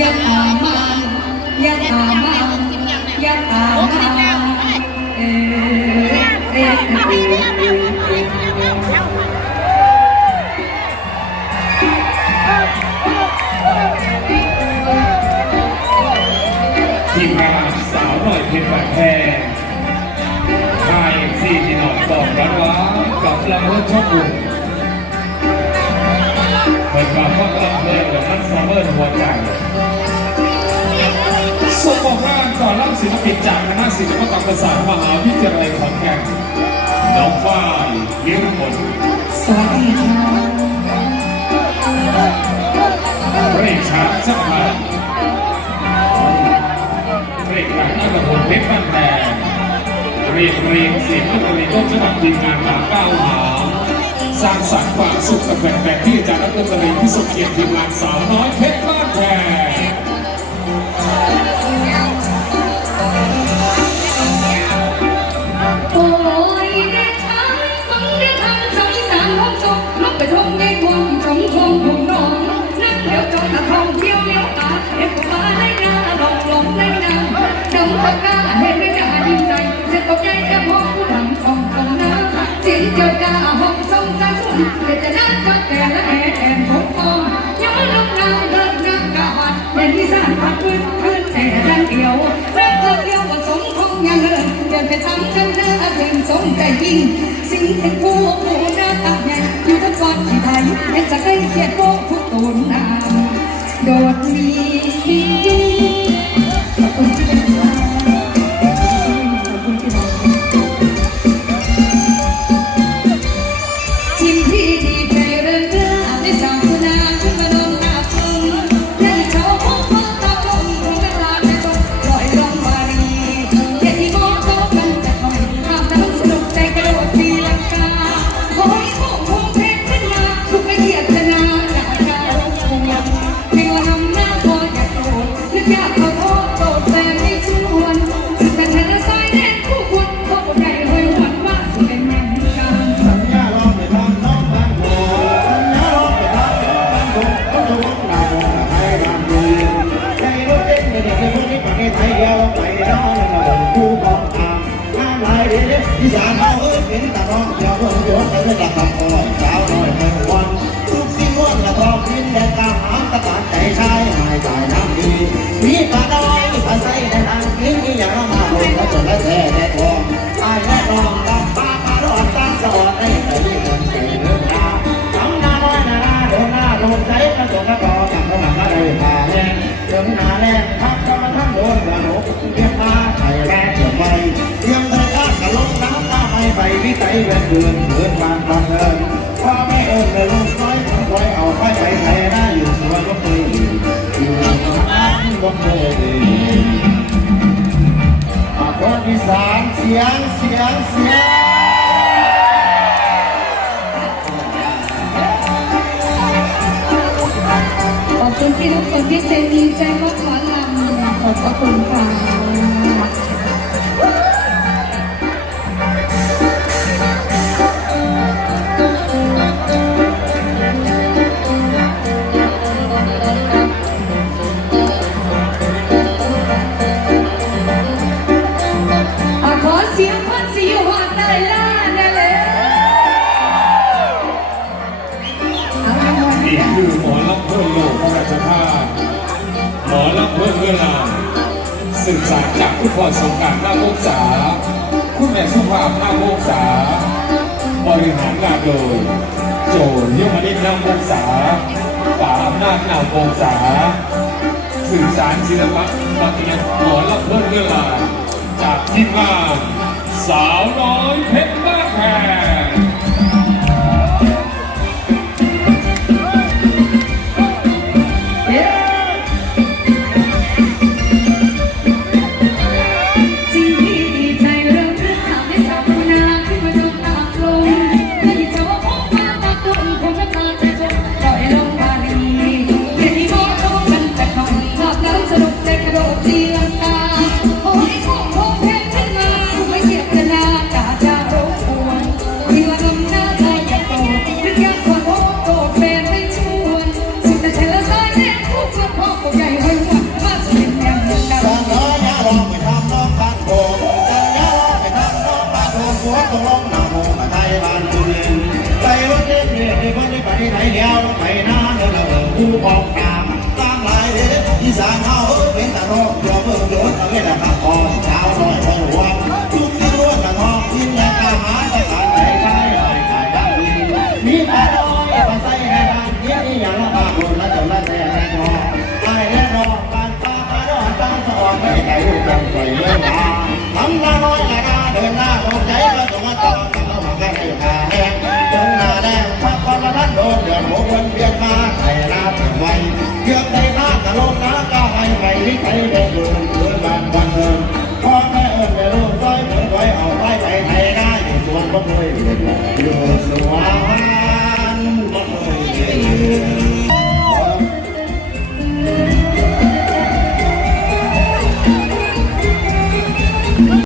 ยัดอามันยัดอามันยัดอามเอเอทีมงานสาวหน่อยเพชรบาดแพงไทยซีที่นอตอบรันว่ากับลำเพื่อชอบบุญ เปิดมาฟังลำเพลินกับนันซัมเมอร์หัวใจสมบอกงานก่อนรับศิลปินจากคณะศิลปกรรมศาสตร์มหาวิทยาลัยขอนแก่นน้องฝ้ายเลี้ยงผลสวัสดีค่ะเรกชาสักพันเรกหลังนักบุญเพชรบ้านแพงเรียนเรียนเสียงดนตรียนต้นฉบับทีมงานมาเก้าหา สร้างสรรค์ความสุขกับแฟนๆที่อาจารย์นักดนตรีที่สมเกียรติทีมงานสาวน้อยเพชรบ้านแพงโอยเดชายฟังเด็กทางสามห้องสองลบไปทงในทวงสงทงหุ่นน้องนักเลี้ยวจนตะทองเที่ยวเลี้ยวตาเอ็ดฟ้าในหน้าลงลงในน้ำดำตะกาเห็นไม่จ่าดินใจเสร็จตกใจแอบห้องผู้หลังของตรงน้ำสิ้นเจอกาห้องทรงสะสุนเด็ดจะนั่งก็แต่ละแอนแอนผมมองย้อนลงเดินน้ำการ ยวว่าสงคงยังเลินเดินไปทำกันเด้อสิ่งสมใจจริงสิ่งเป็นผู้ผู้น้าตักใหญ่อยู่ทั้งฟอนที่ไทยเป็นสักให้เขียดโบกทุกตนน้ำโดดมี ยเวียนเดือนเดือนบางบางเอิญว่าไม่เอิญเลยลูกน้อยของคอยเอาไปไปไทยหน้าอยู่สวนก็เคยอยู่อยู่ร้านก็เคยดีอาคนอีสานเสียงเสียงเสียงขอบคุณพี่ทุกคนที่เซ็นดีใจมากขอลำขอบพระคุณค่ะ นี่คือหมอลำเพื่อนโลกพระราชทานหมอลำเพื่อนเวลาสื่อสารจากผู้พรสงกรารหน้าโมกษา คุณแม่สุภาพหน้าโมกษา บริหารงานโดย โจเยี่ยมนิดนำวงศาป่าอำนาจนำวงศา สื่อสารศิลปะปฏิญาณหมอลำเพื่อนเวลาจากทีมงานสาวน้อยเพชร อีสานเฮาเป็นตาทองเราเบิ่งยนเอาเวลาตาทอ Pinagmahawakan mo kayo.